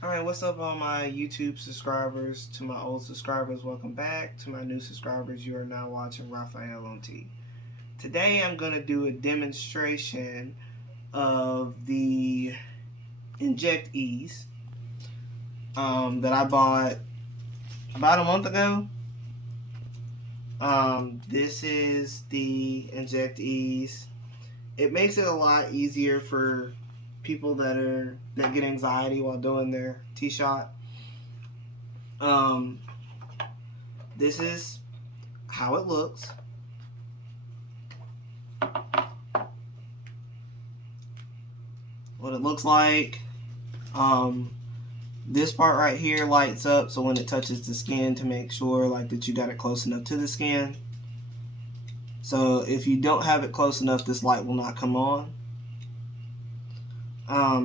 Alright, what's up all my YouTube subscribers? To my old subscribers, welcome back. To my new subscribers, you are now watching Raphael on T. Today I'm going to do a demonstration of the injecties that I bought about a month ago. This is the injecties. It makes it a lot easier for people that get anxiety while doing their T-shot. This is how it looks. What it looks like. This part right here lights up, so when it touches the skin, to make sure like that you got it close enough to the skin. So if you don't have it close enough, this light will not come on.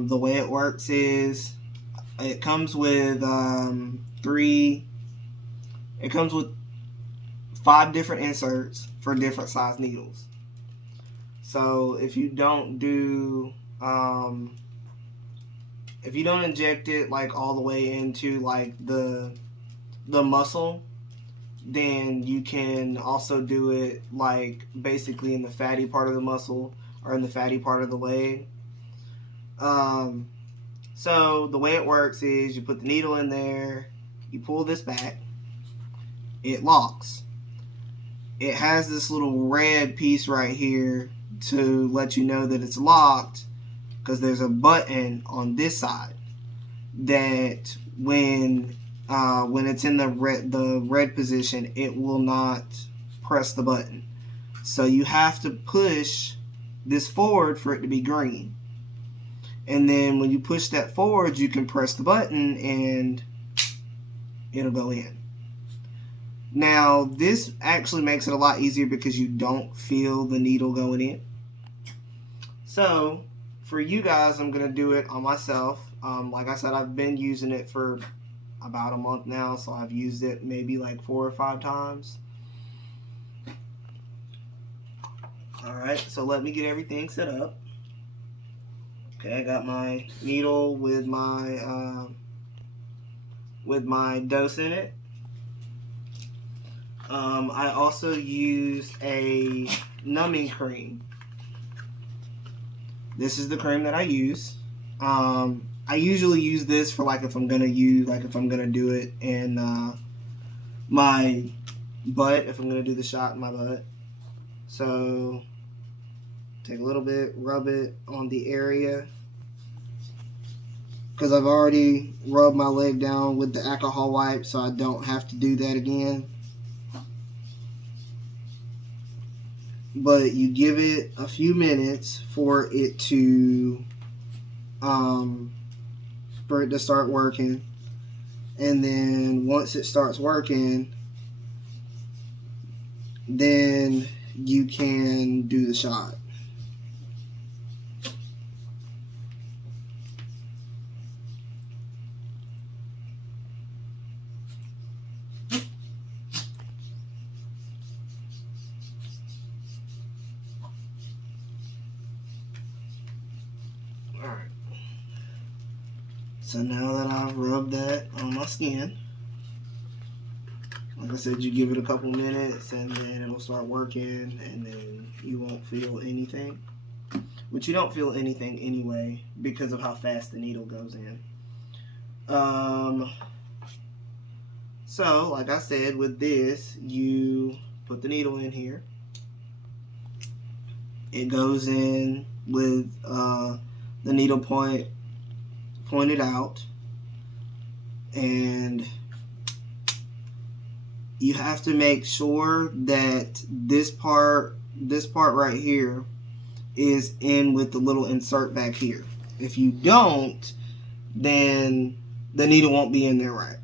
The way it works is it comes with it comes with 5 different inserts for different size needles. So if you don't inject it like all the way into like the muscle, then you can also do it like basically in the fatty part of the muscle or in the fatty part of the leg. So the way it works is you put the needle in there, you pull this back, it locks. It has this little red piece right here to let you know that it's locked, because there's a button on this side that when it's in the red position, it will not press the button. So you have to push this forward for it to be green. And then when you push that forward, you can press the button and it'll go in. Now, this actually makes it a lot easier because you don't feel the needle going in. So, for you guys, I'm going to do it on myself. Like I said, I've been using it for about a month now, so I've used it maybe like 4 or 5 times. Alright, so let me get everything set up. Okay, I got my needle with my dose in it. I also used a numbing cream. This is the cream that I use. I usually use this for like if I'm gonna do it in my butt, if I'm gonna do the shot in my butt. So take a little bit, rub it on the area, because I've already rubbed my leg down with the alcohol wipe, so I don't have to do that again. But you give it a few minutes for it to start working, and then once it starts working, then you can do the shot. Alright. So now that I've rubbed that on my skin, like I said, you give it a couple minutes and then it'll start working, and then you won't feel anything. Which you don't feel anything anyway because of how fast the needle goes in. So, like I said, with this, you put the needle in here. It goes in with the needle pointed out, and you have to make sure that this part right here is in with the little insert back here. If you don't, then the needle won't be in there right.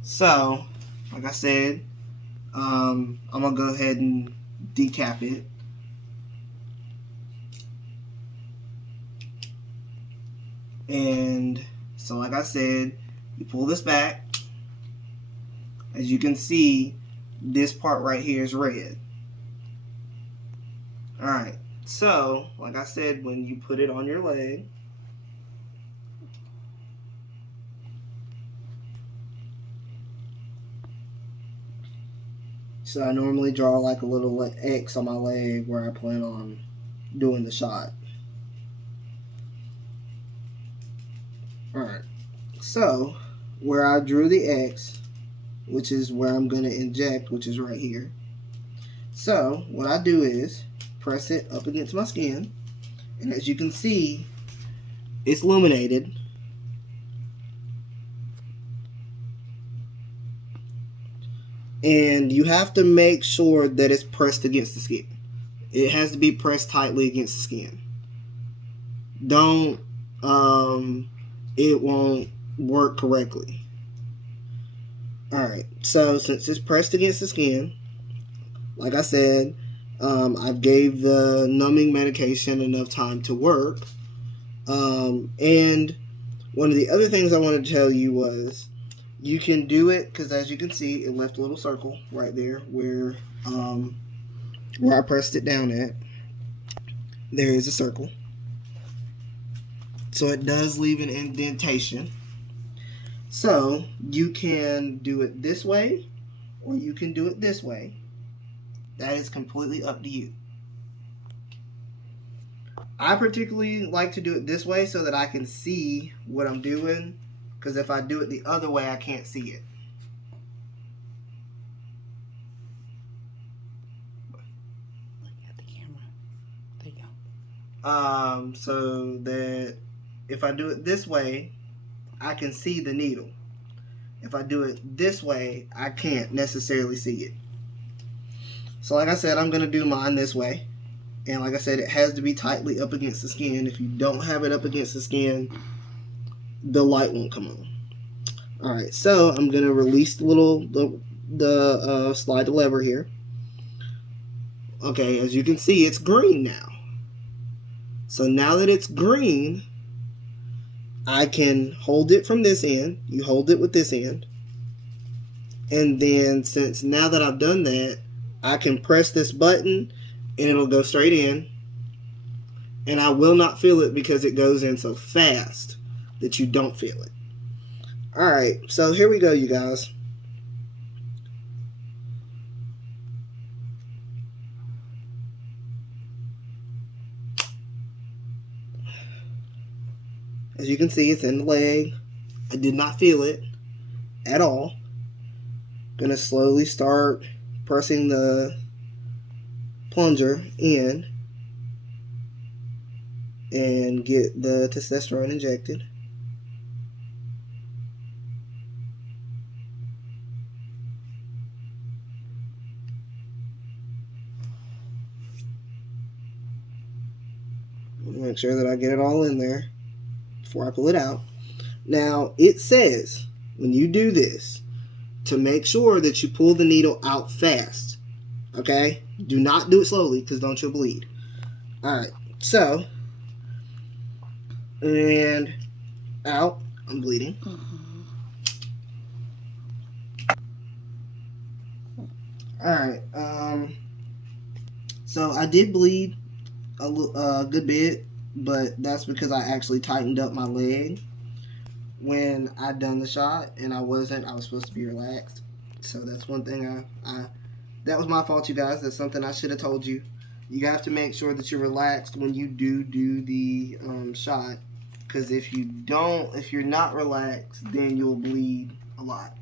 So, like I said, I'm gonna go ahead and decap it. And so, like I said, you pull this back. As you can see, this part right here is red. Alright, so, like I said, when you put it on your leg, So I normally draw like a little X on my leg where I plan on doing the shot. Alright, so where I drew the X, which is where I'm going to inject, which is right here. So what I do is press it up against my skin, and as you can see, it's illuminated. And you have to make sure that it's pressed against the skin. It has to be pressed tightly against the skin. Don't, it won't work correctly. Alright, so since it's pressed against the skin, like I said, I gave the numbing medication enough time to work. And one of the other things I wanted to tell you was, you can do it, because as you can see, it left a little circle right there where I pressed it down at. There is a circle. So it does leave an indentation. So you can do it this way, or you can do it this way. That is completely up to you. I particularly like to do it this way so that I can see what I'm doing, because if I do it the other way, I can't see it. Look at the camera. There you go. So that if I do it this way, I can see the needle. If I do it this way, I can't necessarily see it. So like I said, I'm going to do mine this way. And like I said, it has to be tightly up against the skin. If you don't have it up against the skin, the light won't come on. Alright, so I'm going to release the slide the lever here. Okay, as you can see, it's green now. So now that it's green, I can hold it from this end. You hold it with this end. And then since now that I've done that, I can press this button and it'll go straight in. And I will not feel it because it goes in so fast that you don't feel it. Alright, so here we go, you guys. As you can see, it's in the leg. I did not feel it at all. Gonna slowly start pressing the plunger in and get the testosterone injected. Make sure that I get it all in there before I pull it out. Now, it says when you do this to make sure that you pull the needle out fast. Okay? Do not do it slowly, because don't you'll bleed. Alright, so, and out. I'm bleeding. Alright, so I did bleed a good bit, but that's because I actually tightened up my leg when I done the shot, and I was supposed to be relaxed. So that's one thing that was my fault, you guys. That's something I should have told you. You have to make sure that you're relaxed when you do the shot, because if you're not relaxed, then you'll bleed a lot.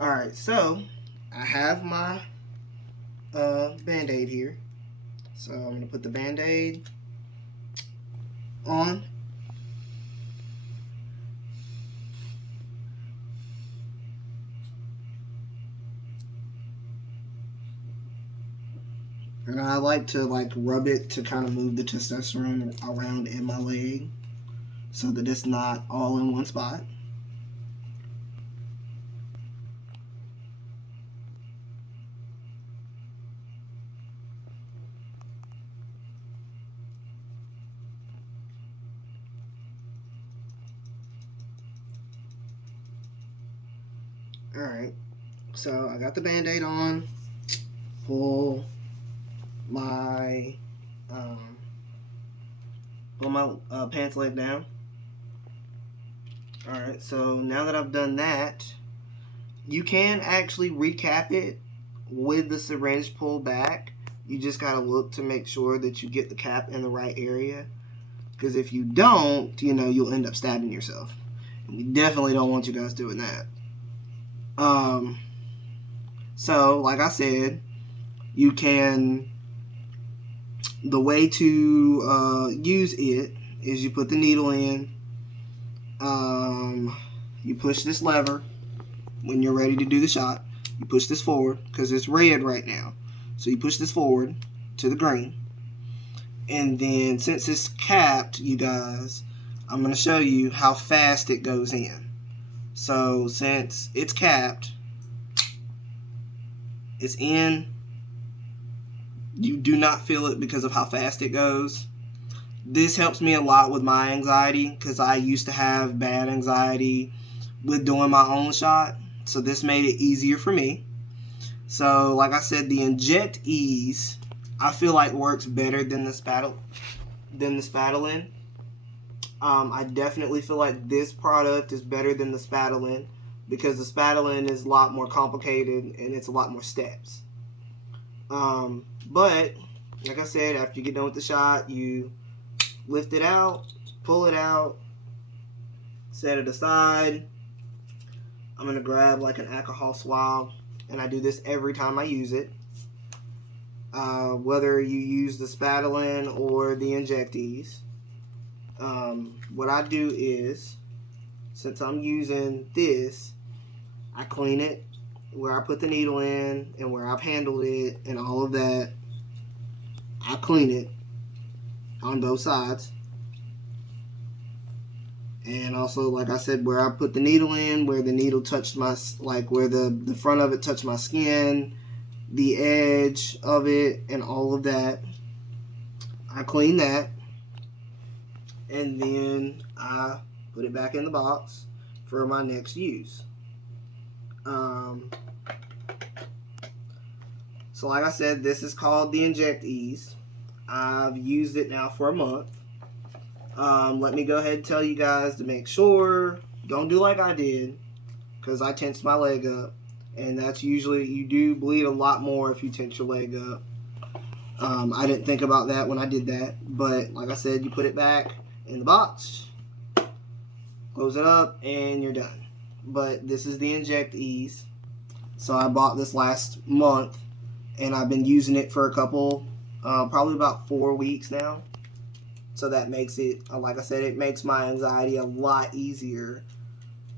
Alright, so I have my Band-Aid here. So I'm going to put the Band-Aid on. And I like to rub it to kind of move the testosterone around in my leg so that it's not all in one spot. Alright, so I got the Band-Aid on. Pull my pants leg down. Alright, so now that I've done that, you can actually recap it, with the syringe pulled back, you just got to look to make sure that you get the cap in the right area. Because if you don't, you'll end up stabbing yourself. And we definitely don't want you guys doing that. So, like I said, you can... The way to use it is you put the needle in. You push this lever when you're ready to do the shot. You push this forward because it's red right now. So you push this forward to the green. And then since it's capped, you guys, I'm going to show you how fast it goes in. So since it's capped, it's in. You do not feel it because of how fast it goes. This helps me a lot with my anxiety because I used to have bad anxiety with doing my own shot. So this made it easier for me. So like I said, the injecties I feel like works better than the spatulin. I definitely feel like this product is better than the spatulin because the spatulin is a lot more complicated and it's a lot more steps. But like I said, after you get done with the shot, you lift it out, pull it out, set it aside. I'm going to grab like an alcohol swab, and I do this every time I use it. Whether you use the spatulin or the injecties. What I do is, since I'm using this, I clean it where I put the needle in and where I've handled it and all of that. I clean it on both sides. And also, like I said, where I put the needle in, where the needle touched my, like where the front of it touched my skin, the edge of it, and all of that. I clean that. And then I put it back in the box for my next use. So like I said, this is called the injecties. I've used it now for a month. Let me go ahead and tell you guys to make sure, don't do like I did, because I tensed my leg up, and that's usually, you do bleed a lot more if you tense your leg up. I didn't think about that when I did that, but like I said, you put it back in the box, close it up, and you're done. But this is the injecties. So I bought this last month, and I've been using it for a couple, probably about 4 weeks now. So that makes it, like I said, it makes my anxiety a lot easier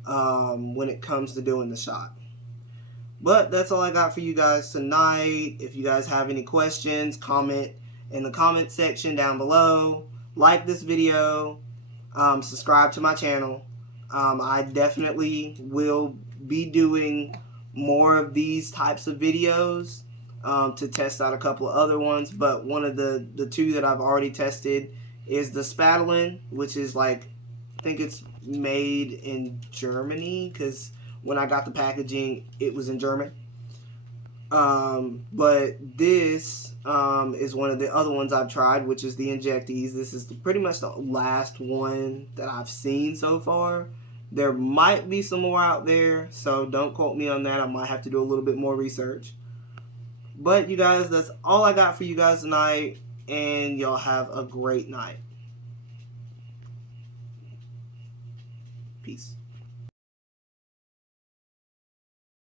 when it comes to doing the shot. But that's all I got for you guys tonight. If you guys have any questions, comment in the comment section down below. Like this video. Subscribe to my channel. I definitely will be doing more of these types of videos to test out a couple of other ones. But one of the two that I've already tested is the spatulin, which is like, I think it's made in Germany because when I got the packaging, it was in German. But this is one of the other ones I've tried, which is the injecties. This is pretty much the last one that I've seen so far. There might be some more out there, so don't quote me on that. I might have to do a little bit more research. But you guys, that's all I got for you guys tonight, and y'all have a great night. Peace.